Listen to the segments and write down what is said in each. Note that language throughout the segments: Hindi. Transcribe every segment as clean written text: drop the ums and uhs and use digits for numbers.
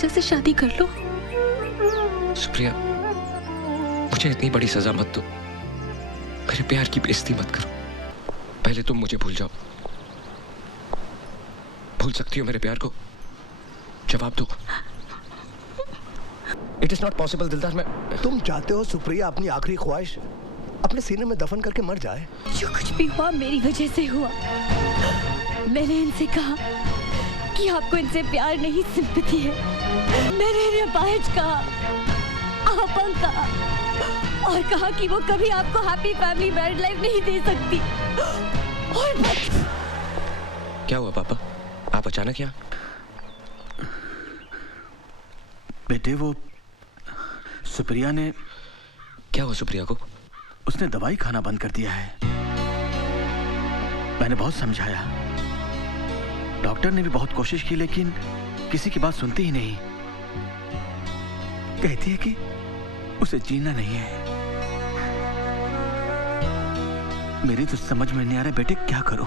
पूजा से शादी कर लो। सुप्रिया, मुझे इतनी बड़ी सजा मत दो। मेरे प्यार की बेइज्जती मत करो। पहले तुम मुझे भूल जाओ। भूल सकती हो मेरे प्यार को? जवाब दो। इट इज नॉट पॉसिबल दिलदार। मैं तुम चाहते हो सुप्रिया अपनी आखिरी ख्वाहिश अपने सीने में दफन करके मर जाए? जो कुछ भी हुआ मेरी वजह से हुआ। मैंने इनसे कहा कि आपको इनसे प्यार नहीं, सिंपैथी है। मैंने इन्हें बाहज कहा, आपन कहा, और कहा कि वो कभी आपको हैप्पी फैमिली मैरिड लाइफ नहीं दे सकती। और क्या हुआ पापा? आप अचानक यहाँ? बेटे, वो सुप्रिया ने... क्या हुआ सुप्रिया को? उसने दवाई खाना बंद कर दिया है। मैंने बहुत समझाया, डॉक्टर ने भी बहुत कोशिश की, लेकिन किसी की बात सुनती ही नहीं। कहती है कि उसे जीना नहीं है। मेरी तो समझ में नहीं आ रहा बेटे, क्या करो।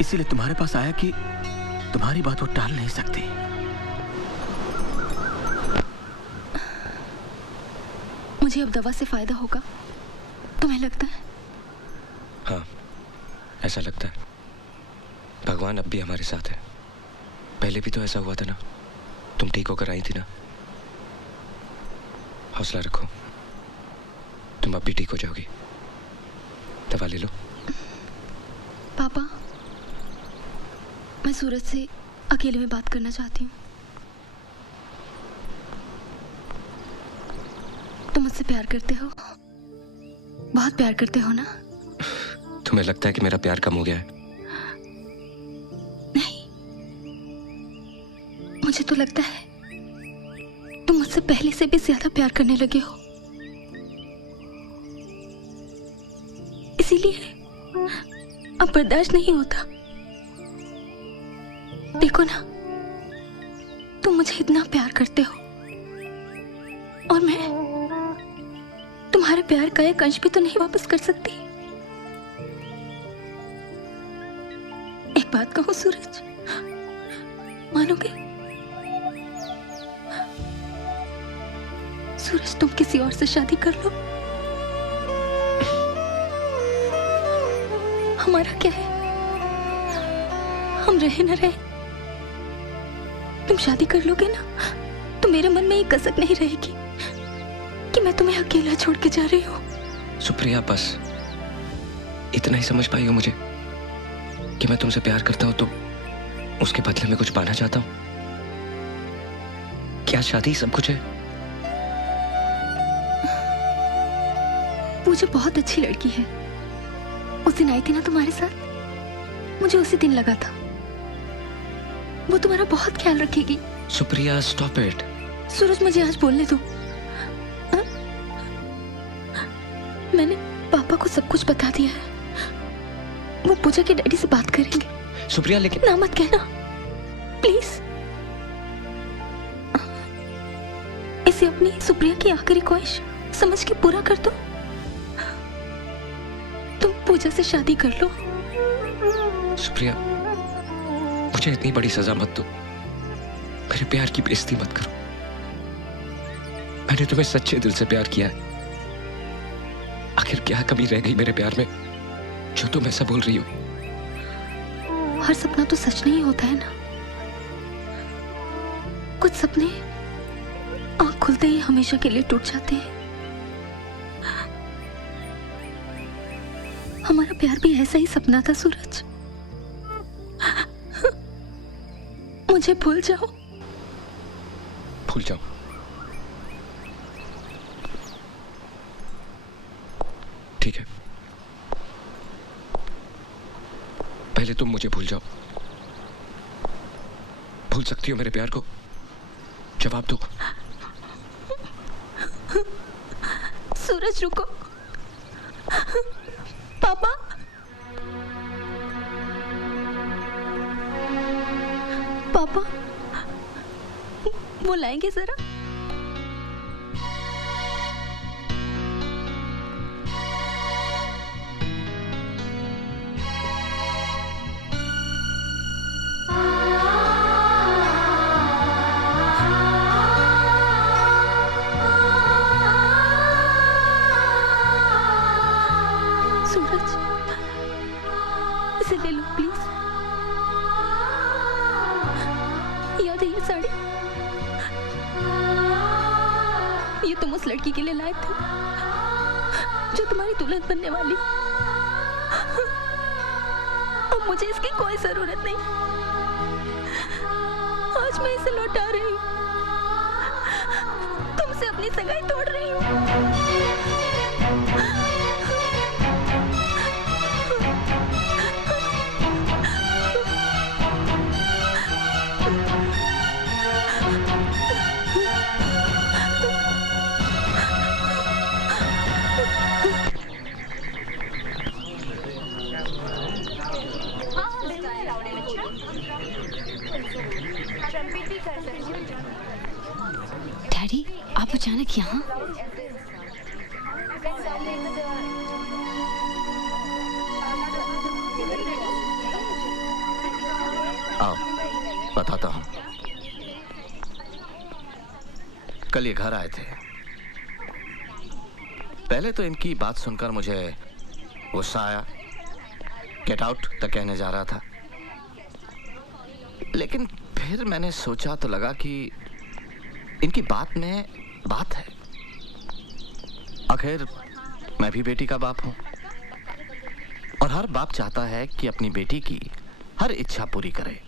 इसीलिए तुम्हारे पास आया कि तुम्हारी बात वो टाल नहीं सकती। मुझे अब दवा से फायदा होगा, तुम्हें लगता है? हाँ, ऐसा लगता है। भगवान अब भी हमारे साथ है। पहले भी तो ऐसा हुआ था ना, तुम ठीक होकर आई थी ना। हौसला रखो, तुम अब भी ठीक हो जाओगी। दवा ले लो। पापा, मैं सूरज से अकेले में बात करना चाहती हूँ। तुम मुझसे प्यार करते हो? बहुत प्यार करते हो ना? तुम्हें लगता है कि मेरा प्यार कम हो गया है? नहीं, मुझे तो लगता है तुम मुझसे पहले से भी ज्यादा प्यार करने लगे हो। इसीलिए अब बर्दाश्त नहीं होता। देखो ना, तुम मुझे इतना प्यार करते हो और मैं तुम्हारे प्यार का एक अंश भी तो नहीं वापस कर सकती। एक बात कहूं सूरज, मानोगे? सूरज, तुम किसी और से शादी कर लो, हमारा क्या है? हम रहे न रहे, तुम शादी कर लोगे ना, तो मेरे मन में ये कसक नहीं रहेगी कि मैं तुम्हें अकेला छोड़ के जा रही हूँ। सुप्रिया, बस इतना ही समझ पाई हो मुझे कि मैं तुमसे प्यार करता हूं तो उसके बदले में कुछ पाना चाहता हूं। क्या शादी सब कुछ है? पूजा बहुत अच्छी लड़की है। उस दिन आई थी ना तुम्हारे साथ, मुझे उसी दिन लगा था वो तुम्हारा बहुत ख्याल रखेगी। Supriya, stop it. सूरज, मुझे आज बोलने दो। मैंने पापा को सब कुछ बता दिया है। वो पूजा के डैडी से बात करेंगे। सुप्रिया, लेकिन... ना मत कहना प्लीज। इसे अपनी सुप्रिया की आखिरी ख्वाहिश समझ के पूरा कर दो। तुम पूजा से शादी कर लो। सुप्रिया, मुझे इतनी बड़ी सजा मत दो। मेरे प्यार की बेइज्जती मत करो। मैंने तुम्हें सच्चे दिल से प्यार किया है। आखिर क्या कमी रह गई मेरे प्यार में जो तुम ऐसा बोल रही हो? हर सपना तो सच नहीं होता है ना। कुछ सपने आंख खुलते ही हमेशा के लिए टूट जाते हैं। हमारा प्यार भी ऐसा ही सपना था सूरज। मुझे भूल जाओ। भूल जाओ? ठीक है, पहले तुम मुझे भूल जाओ। भूल सकती हो मेरे प्यार को? जवाब दो। सूरज, रुको। पापा, पापा, वो लाएंगे जरा? पसंद है ये साड़ी? ये तुम उस लड़की के लिए लाए थे जो तुम्हारी दुल्हन बनने वाली। अब मुझे इसकी कोई जरूरत नहीं। आज मैं इसे लौटा रही हूँ, तुमसे अपनी सगाई तोड़ रही हूँ। डैडी, आप अचानक यहाँ? आओ, बताता हूँ। कल ये घर आए थे। पहले तो इनकी बात सुनकर मुझे गुस्सा आया, गेट आउट तक कहने जा रहा था। लेकिन फिर मैंने सोचा तो लगा कि इनकी बात में बात है। आखिर मैं भी बेटी का बाप हूं और हर बाप चाहता है कि अपनी बेटी की हर इच्छा पूरी करे,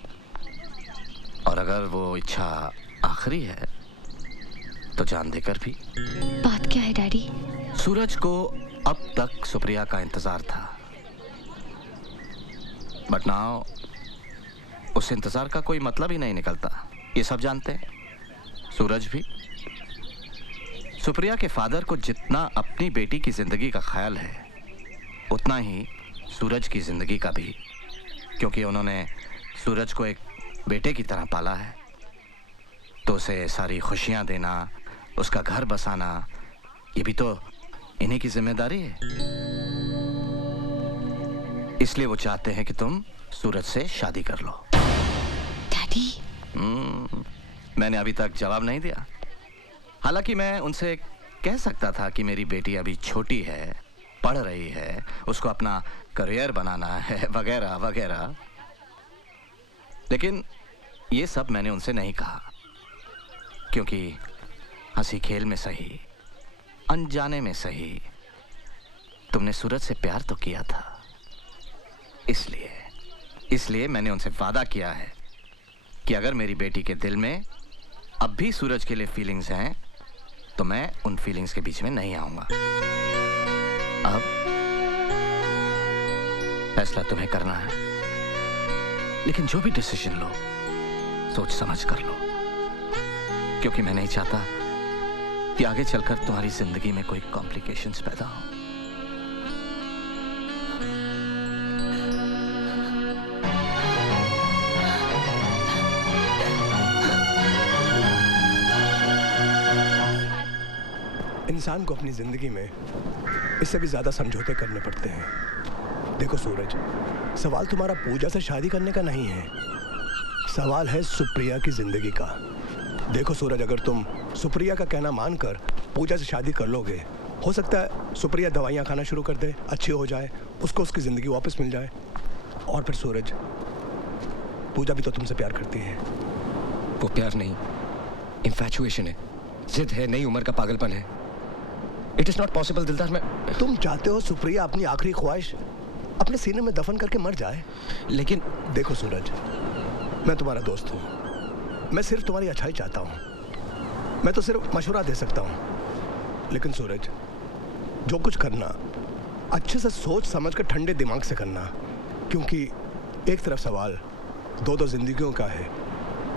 और अगर वो इच्छा आखिरी है तो जान देकर भी। बात क्या है डैडी? सूरज को अब तक सुप्रिया का इंतजार था, बट नाउ उस इंतजार का कोई मतलब ही नहीं निकलता। ये सब जानते हैं, सूरज भी। सुप्रिया के फादर को जितना अपनी बेटी की जिंदगी का ख्याल है, उतना ही सूरज की जिंदगी का भी, क्योंकि उन्होंने सूरज को एक बेटे की तरह पाला है। तो उसे सारी खुशियां देना, उसका घर बसाना, ये भी तो इन्हीं की जिम्मेदारी है। इसलिए वो चाहते हैं कि तुम सूरज से शादी कर लो। डैडी, मैंने अभी तक जवाब नहीं दिया। हालांकि मैं उनसे कह सकता था कि मेरी बेटी अभी छोटी है, पढ़ रही है, उसको अपना करियर बनाना है, वगैरह वगैरह। लेकिन ये सब मैंने उनसे नहीं कहा, क्योंकि हंसी खेल में सही, अनजाने में सही, तुमने सूरज से प्यार तो किया था। इसलिए मैंने उनसे वादा किया है कि अगर मेरी बेटी के दिल में अब भी सूरज के लिए फीलिंग्स हैं तो मैं उन फीलिंग्स के बीच में नहीं आऊंगा। अब फैसला तुम्हें करना है, लेकिन जो भी डिसीजन लो सोच समझ कर लो, क्योंकि मैं नहीं चाहता कि आगे चलकर तुम्हारी जिंदगी में कोई कॉम्प्लिकेशंस पैदा हो। इंसान को अपनी जिंदगी में इससे भी ज्यादा समझौते करने पड़ते हैं। देखो सूरज, सवाल तुम्हारा पूजा से शादी करने का नहीं है, सवाल है सुप्रिया की जिंदगी का। देखो सूरज, अगर तुम सुप्रिया का कहना मानकर पूजा से शादी कर लोगे, हो सकता है सुप्रिया दवाइयाँ खाना शुरू कर दे, अच्छी हो जाए, उसको उसकी ज़िंदगी वापस मिल जाए। और फिर सूरज, पूजा भी तो तुमसे प्यार करती है। वो प्यार नहीं, इन्फैचुएशन है, जिद है, नई उम्र का पागलपन है। इट इज नॉट पॉसिबल दिलदार। मैं तुम चाहते हो सुप्रिया अपनी आखिरी ख्वाहिश अपने सीने में दफन करके मर जाए, लेकिन देखो सूरज, मैं तुम्हारा दोस्त हूँ, मैं सिर्फ तुम्हारी अच्छाई चाहता हूँ, मैं तो सिर्फ मशवरा दे सकता हूँ। लेकिन सूरज, जो कुछ करना अच्छे से सोच समझ कर ठंडे दिमाग से करना, क्योंकि एक तरफ सवाल दो दो जिंदगियों का है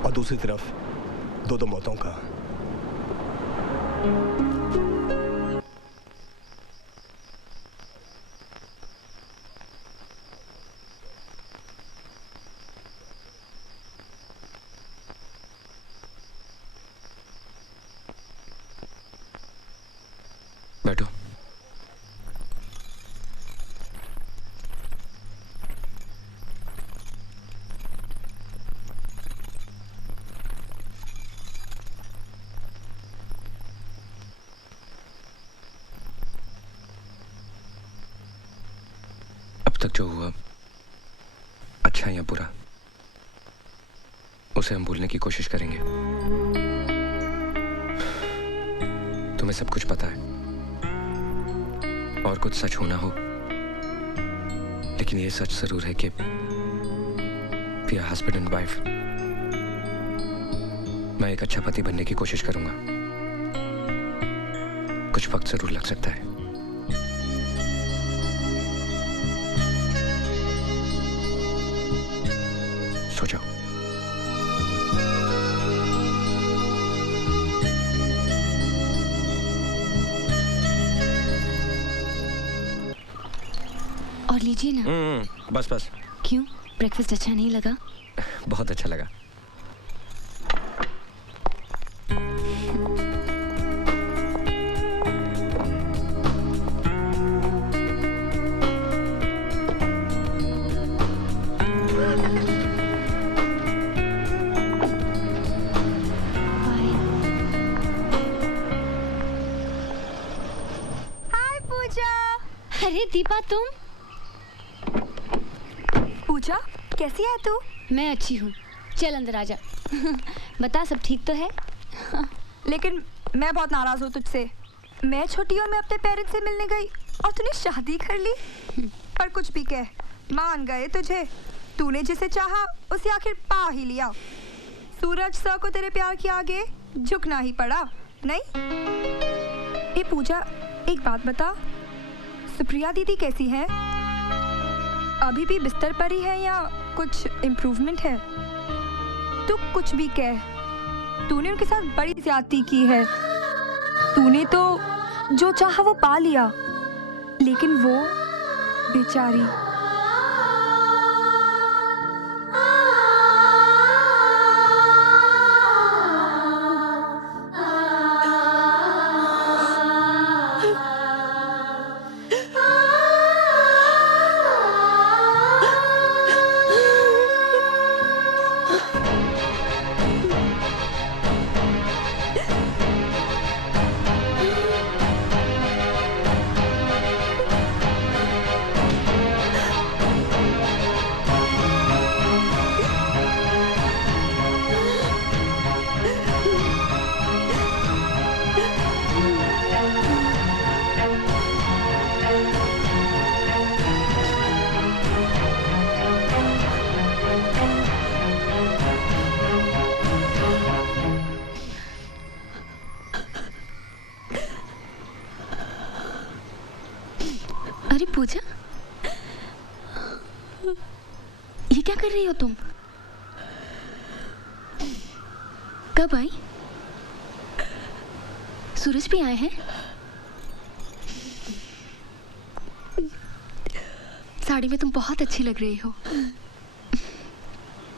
और दूसरी तरफ दो दो मौतों का। बैठो। अब तक जो हुआ, अच्छा या बुरा, उसे हम भूलने की कोशिश करेंगे। तुम्हें सब कुछ पता है और कुछ सच होना हो, लेकिन ये सच जरूर है कि we are husband and wife. मैं एक अच्छा पति बनने की कोशिश करूंगा। कुछ वक्त जरूर लग सकता है। सो जाओ। और लीजिए ना। बस बस। क्यों, ब्रेकफास्ट अच्छा नहीं लगा? बहुत अच्छा लगा। हाय पूजा। अरे दीपा, तुम? पूजा कैसी है तू? मैं अच्छी हूँ, चल अंदर आजा। बता, सब ठीक तो है? लेकिन मैं बहुत नाराज हूँ तुझसे। मैं छुट्टियों में अपने पेरेंट्स से मिलने गई और तूने शादी कर ली। पर कुछ भी कह, मान गए तुझे। तूने जिसे चाहा उसे आखिर पा ही लिया। सूरज सर को तेरे प्यार के आगे झुकना ही पड़ा, नहीं? ये पूजा, एक बात बता, सुप्रिया दीदी कैसी है? अभी भी बिस्तर पर ही है या कुछ इम्प्रूवमेंट है? तू कुछ भी कह, तूने उनके साथ बड़ी ज्यादती की है। तूने तो जो चाहा वो पा लिया, लेकिन वो बेचारी। अरे पूजा, ये क्या कर रही हो तुम? कब आई? सूरज भी आए हैं? साड़ी में तुम बहुत अच्छी लग रही हो।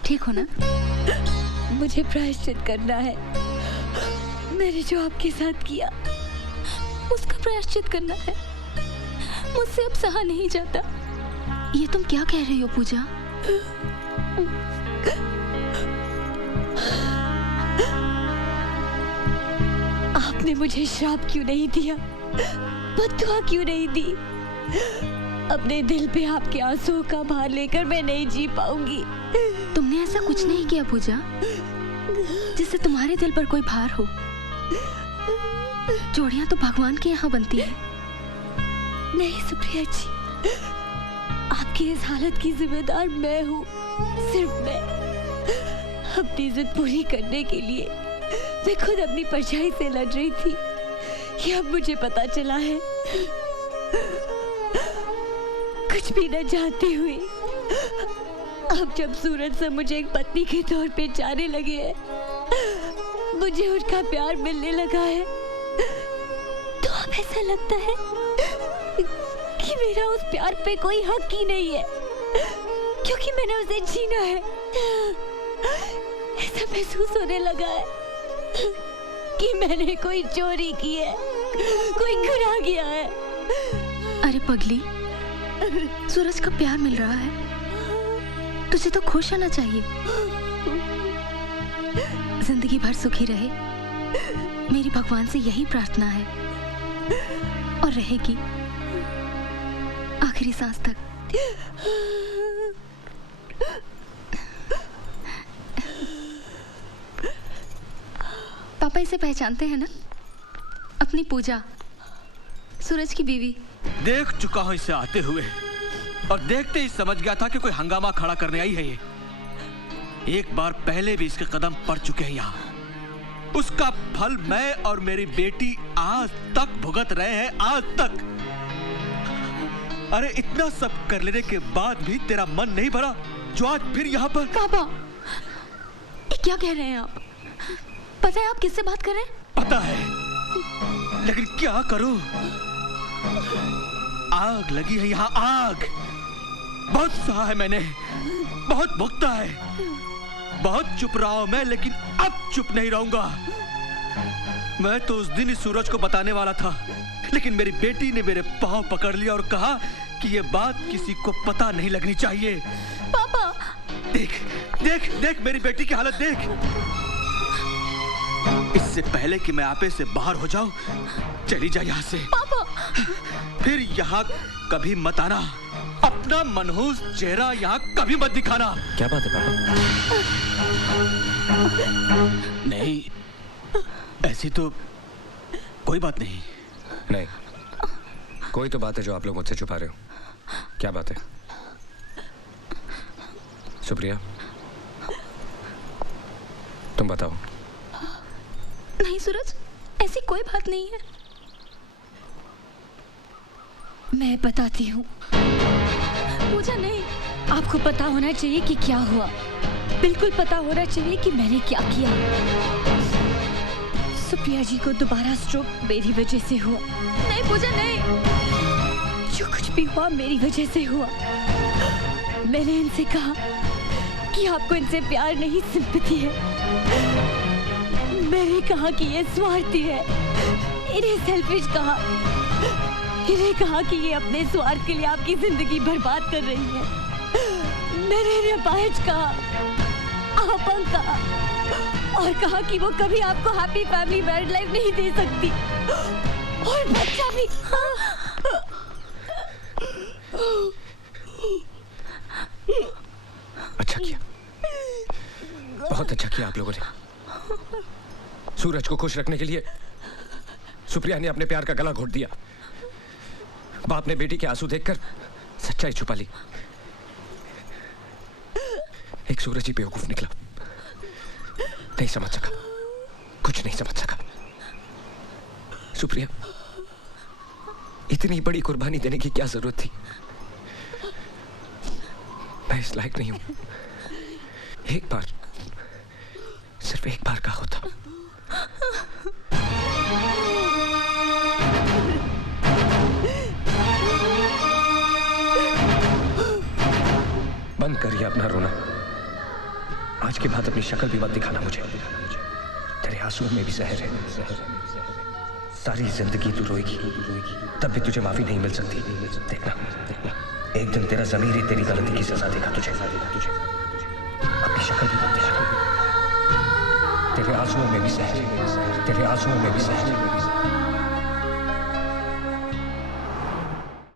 ठीक हो ना? मुझे प्रायश्चित करना है। मैंने जो आपके साथ किया उसका प्रायश्चित करना है। मुझसे अब सहा नहीं जाता। ये तुम क्या कह रही हो पूजा? आपने मुझे श्राप क्यों नहीं दिया? बद्दुआ क्यों नहीं दी? अपने दिल पे आपके आंसुओं का भार लेकर मैं नहीं जी पाऊंगी। तुमने ऐसा कुछ नहीं किया पूजा जिससे तुम्हारे दिल पर कोई भार हो। जोड़ियां तो भगवान के यहाँ बनती हैं। नहीं सुप्रिया जी, आपकी इस हालत की जिम्मेदार मैं हूँ, सिर्फ मैं। अपनी जिद पूरी करने के लिए मैं खुद अपनी परछाई से लड़ रही थी। ये अब मुझे पता चला है। कुछ भी न जानते हुए अब जब सूरज से मुझे एक पत्नी के तौर पे जाने लगे हैं, मुझे उनका प्यार मिलने लगा है, तो अब ऐसा लगता है कि मेरा उस प्यार पे कोई हक ही नहीं है, क्योंकि मैंने उसे जीना है। ऐसा महसूस होने लगा है कि मैंने कोई चोरी की है, कोई गुनाह किया है। अरे पगली, सूरज का प्यार मिल रहा है, तुझे तो खुश होना चाहिए। जिंदगी भर सुखी रहे, मेरी भगवान से यही प्रार्थना है, और रहेगी आखिरी सांस तक। पापा इसे पहचानते हैं ना? अपनी पूजा, सूरज की बीवी। देख चुका हूं इसे आते हुए और देखते ही समझ गया था कि कोई हंगामा खड़ा करने आई है ये। एक बार पहले भी इसके कदम पड़ चुके हैं यहाँ। उसका फल मैं और मेरी बेटी आज तक भुगत रहे हैं, आज तक। अरे इतना सब कर लेने के बाद भी तेरा मन नहीं भरा जो आज फिर यहाँ पर। पापा, ये क्या कह रहे हैं आप? पता है आप किससे बात कर रहे हैं? पता है, लेकिन क्या करूं? आग लगी है यहाँ, आग। बहुत सहा है मैंने, बहुत भुगता है, बहुत चुप रहा हूं मैं, लेकिन अब चुप नहीं रहूंगा। मैं तो उस दिन इस सूरज को बताने वाला था, लेकिन मेरी बेटी ने मेरे पांव पकड़ लिया और कहा कि ये बात किसी को पता नहीं लगनी चाहिए। पापा, देख देख देख मेरी बेटी की हालत देख। इससे पहले कि मैं आपे से बाहर हो जाऊं, चली जा यहाँ से। पापा, फिर यहाँ कभी मत आना। अपना मनहूस चेहरा यहाँ कभी मत दिखाना। क्या बात है पापा? नहीं, ऐसी तो कोई बात नहीं। नहीं, कोई तो बात है जो आप लोग मुझसे छुपा रहे हो। क्या बात है? सुप्रिया, तुम बताओ। नहीं सूरज, ऐसी कोई बात नहीं है। मैं बताती हूँ। पूजा नहीं। आपको पता होना चाहिए कि क्या हुआ। बिल्कुल पता होना चाहिए कि मैंने क्या किया। सुप्रिया जी को दोबारा स्ट्रोक मेरी वजह से हुआ। नहीं पूजा, नहीं। जो कुछ भी हुआ मेरी वजह से हुआ। मैंने इनसे कहा कि आपको इनसे प्यार नहीं, सिंपैथी है। मैंने कहा कि ये स्वार्थी है, इन्हें सेल्फिश कहा। इन्हें कहा कि ये अपने स्वार्थ के लिए आपकी जिंदगी बर्बाद कर रही है। मैंने इन्हें पायच कहा, आपन कहा, और कहा कि वो कभी आपको हैप्पी फैमिली मैरिड लाइफ नहीं दे सकती, और बच्चा भी। अच्छा किया, बहुत अच्छा किया आप लोगों ने। सूरज को खुश रखने के लिए सुप्रिया ने अपने प्यार का गला घोट दिया। बाप ने बेटी के आंसू देखकर सच्चाई छुपा ली। एक सूरज ही बेवकूफ निकला, नहीं समझ सका, कुछ नहीं समझ सका। सुप्रिया, इतनी बड़ी कुर्बानी देने की क्या जरूरत थी? मैं इस लायक नहीं हूं। एक बार, सिर्फ एक बार का होता। बंद करिए अपना रोना। आज के बाद अपनी शक्ल भी मत दिखाना मुझे। तेरे आंसुओं में भी जहर है। सारी जिंदगी तू रोएगी, तब भी तुझे माफी नहीं मिल सकती। देखना, एक दिन तेरा ज़मीर ही तेरी गलती की सजा देगा तुझे। अपनी शक्ल भी मत दिखाना। तेरे आंसुओं में भी जहर, तेरे आंसुओं में भी जहर।